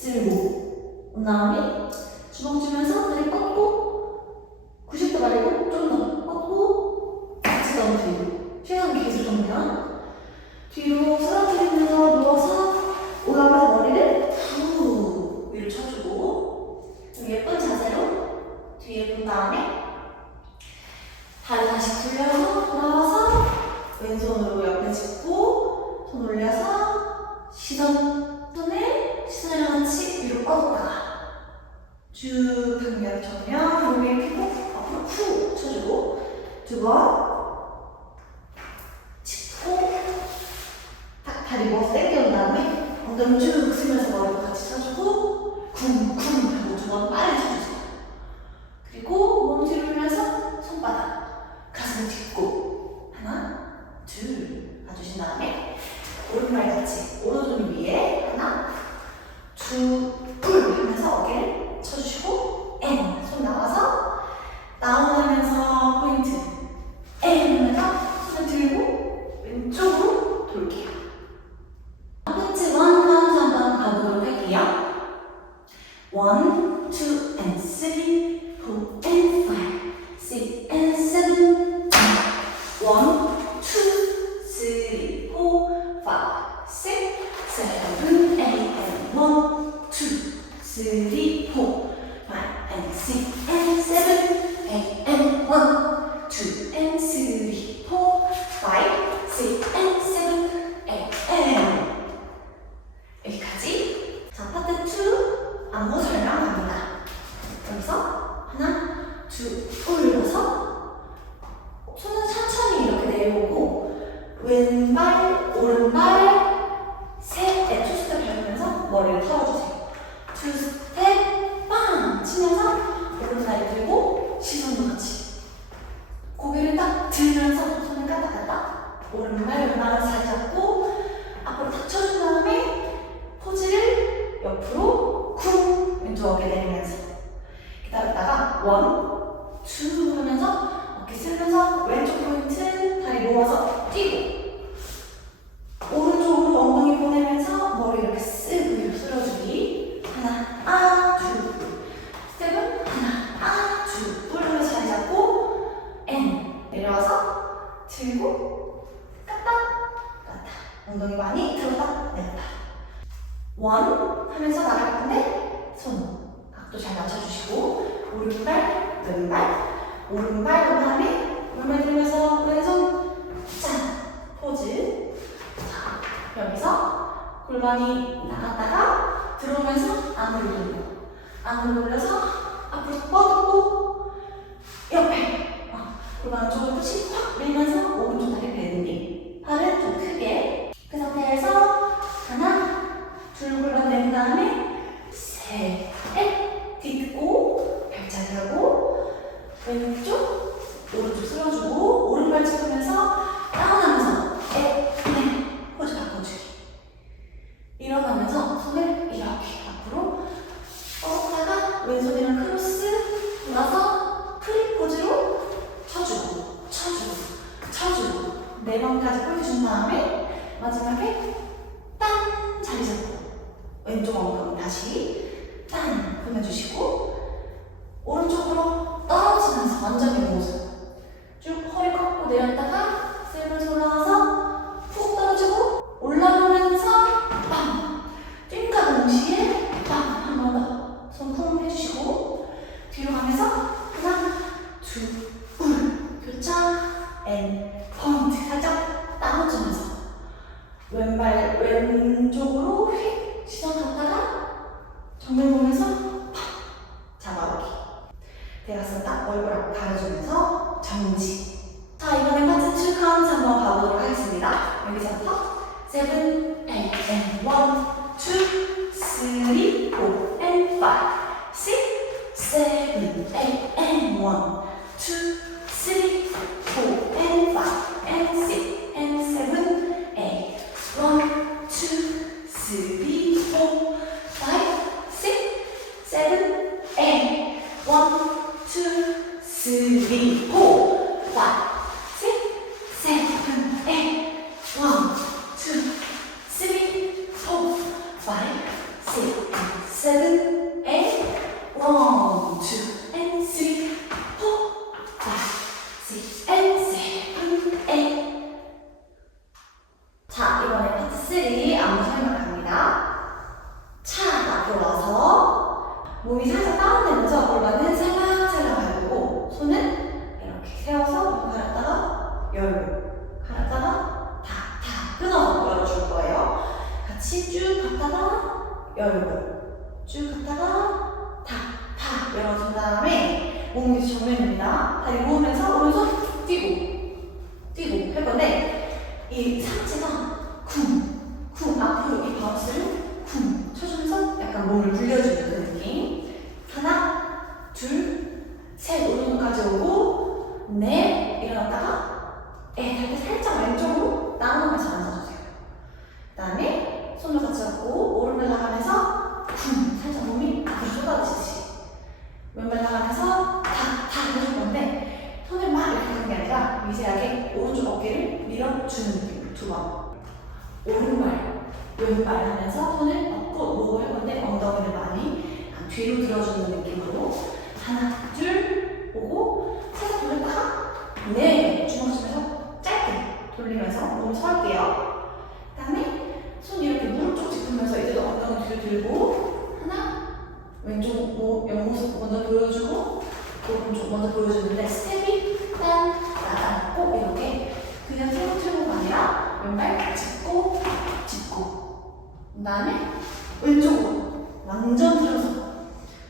들고 온 그 다음에 1, 2, and 3 왼발, 오른발, 셋에 네, 투 스텝 밟으면서 머리를 털어주세요. 투 스텝, 빵! 치면서 오른다리 들고 시선도 같이. 고개를 딱 들면서 손을 까딱까딱. 오른발, 왼발을 잘 잡고 앞으로 닥쳐준 다음에 포즈를 옆으로 쿵! 왼쪽 어깨 내리면서. 기다렸다가 원, 투 하면서 어깨 쓸면서 엉덩이 많이 들었다 냈다. 네. 원 하면서 나갈 건데 손. 각도 잘 맞춰주시고 오른발 왼발. 오른발 오른발 오른발 들면서 왼손. 짠 포즈. 자 여기서 골반이 나갔다가 들어오면서 안으로 돌려 안으로 돌려서 앞으로 뻗고 옆에. 골반 쪽으로 끝이 확 밀면서 three, four, and five, six, seven, eight, and one, two, three, 들고 하나? 왼쪽 모, 옆모습 먼저 보여주고 오른쪽 먼저 보여주는데 스텝이 딴 나가고 이렇게. 그냥 세고 틀고가 아니라 왼발 짚고 짚고. 그 다음에 왼쪽으로 완전 들어서.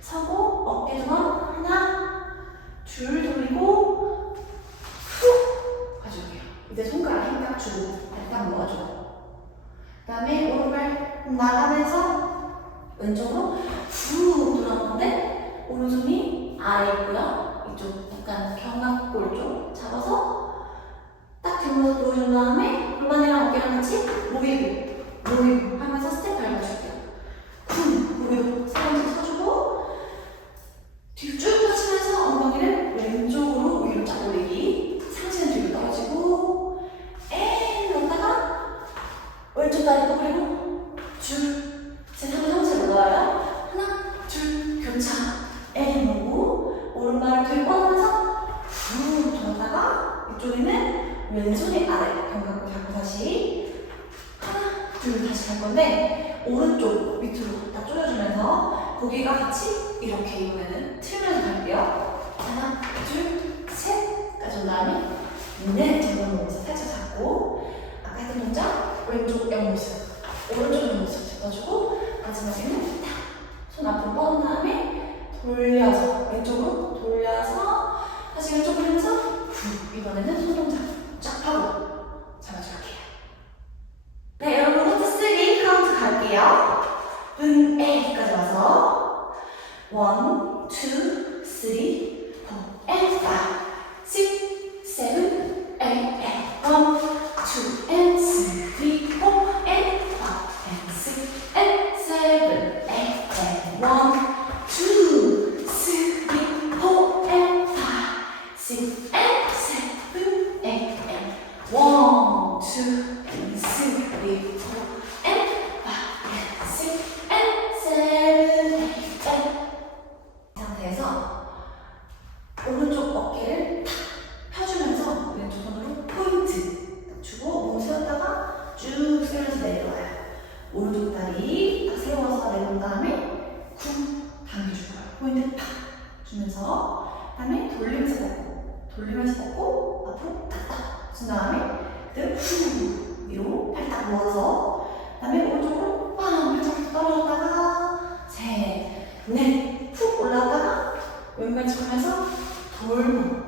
서고 어깨 중앙 하나 둘 돌리고 후 가져올게요 이제 손가락 힘딱 주고 발딱 모아줘 그다음에 오른발 나가면서 왼쪽으로 후 돌아오는데 오른손이 아래 있고요. 이쪽 약간 견갑골 쪽 잡아서 딱 뒤로 보여준 다음에 골반이랑 어깨랑 같이 모이고 모이고 둘 다시 갈 건데 오른쪽 밑으로 딱 조여주면서 고개가 같이 이렇게 이번에는 틀면서 갈게요. 하나 둘 셋까지 온 다음에 넷 잡아놓으면서 살짝 잡고 아까 했던 동작 왼쪽 옆모습 오른쪽 옆모습 잡아주고 마지막에는 딱 손 앞으로 뻗은 다음에 돌려서 왼쪽으로 돌려서 다시 왼쪽으로 하면서 후 이번에는 손 동작 쫙 하고 잡아줄게요 네 여러분 하트 3 갈게요. 은 A까지 와서. 1, 2, 3, 4, and 5 주면서 그다음에 돌리면서 걷고 돌리면서 걷고 앞으로 딱딱 준 다음에 그대로 후 위로 팔딱 모아서 그다음에 오른쪽으로 빵 팔짝 떨어졌다가 셋넷 훅 올라갔다가 왼발 치면서 돌고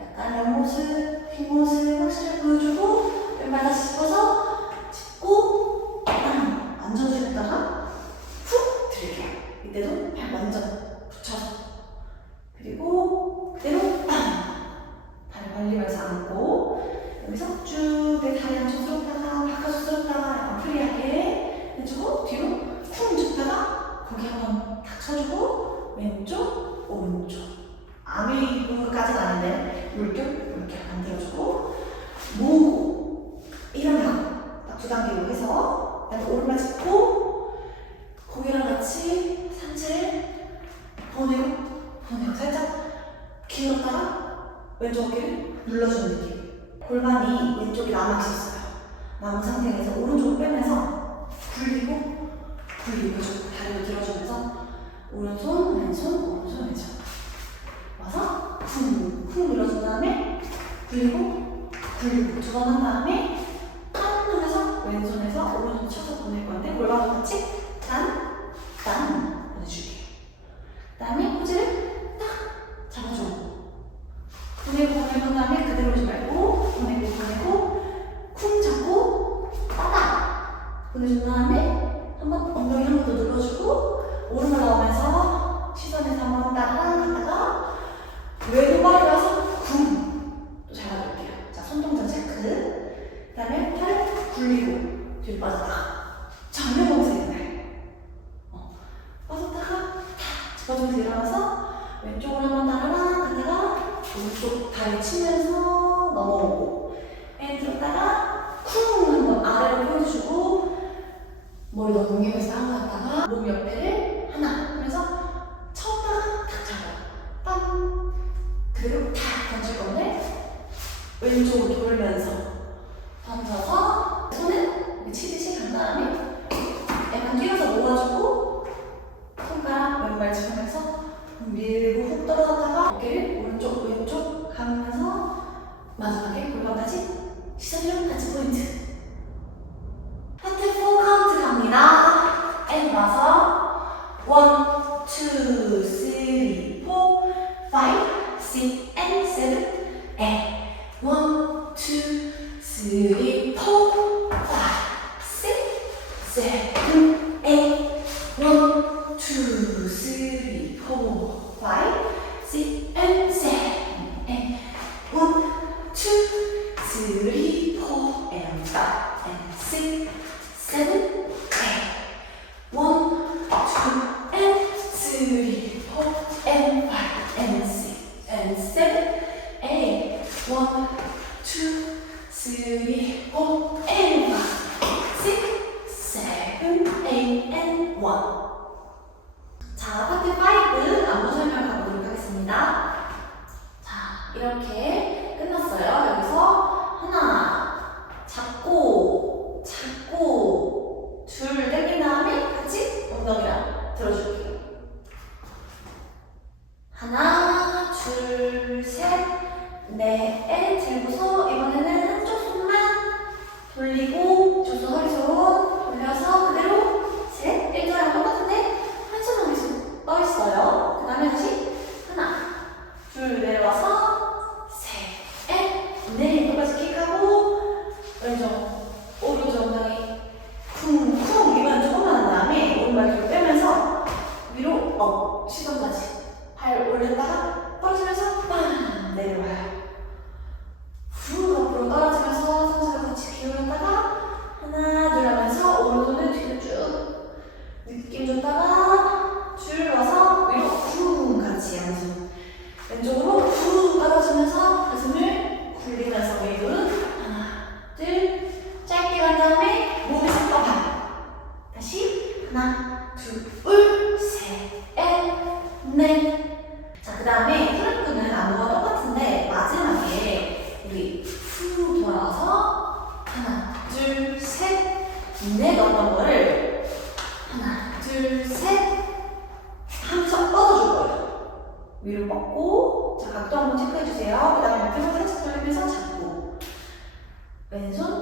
약간 옆모습 뒷모습 확실히 보여주고 왼발 다시 짚어서 짚고 빵 앉아주셨다가 훅 들게요. 이때도 발 완전 붙여서 그리고 그대로 빵 다리 벌리면서 앉고 그리고 들리고 뒤로 빠졌다가 전혀 검색인 날. 어. 빠졌다가 다 집어주면서 일어나서 왼쪽으로 한번 따라라 가다가 오른쪽 다리 치면서 넘어오고 앤 들었다가 쿵 한번 아래로 펴주고 머리 더 공격해서 한가다가 몸 옆에를 하나 하면서 쳤다가 탁 잡아. 빵! 그리고 탁 던질 건데 왼쪽으로 돌면서 네, L 들고서 이번에는 한쪽 손만 돌리고 해준다가 pues eso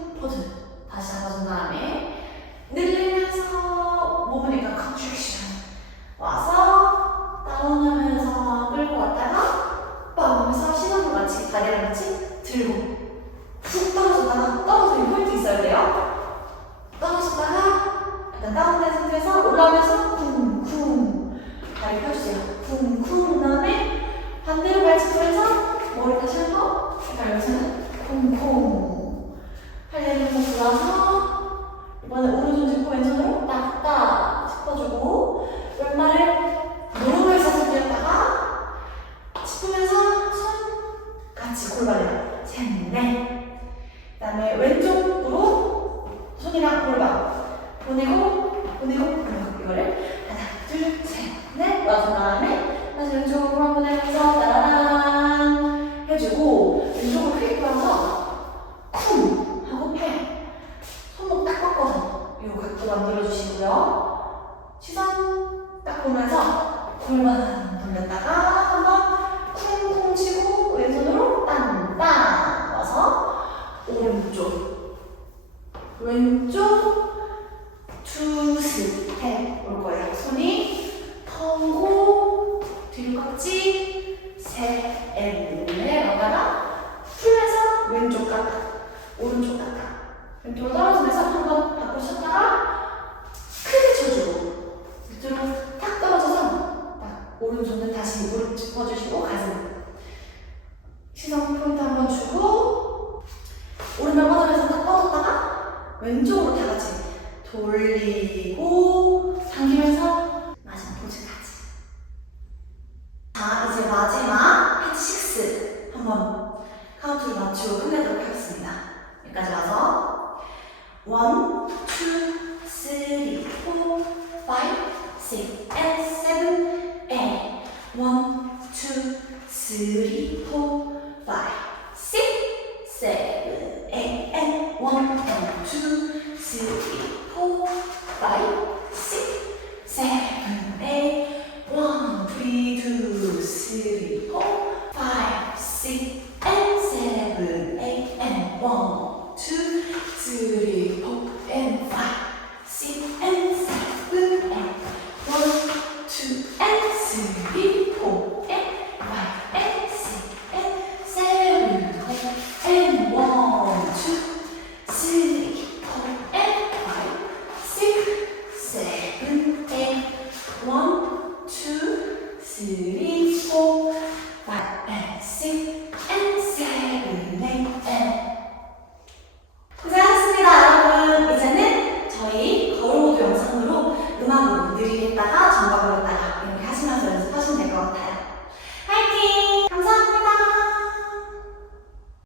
쭉 퍼즈 다시 잡아준 다음에 번 카운트를 맞추고 끝내도록 하겠습니다. 여기까지 와서 1, 2, 3, 4, 5, 6, 7, 8 1, 2, 3, 4, 5, 6, 7, 8 and 1 and 2, 3, 4, 5, 6, 7, 8 1, 2, 3, 4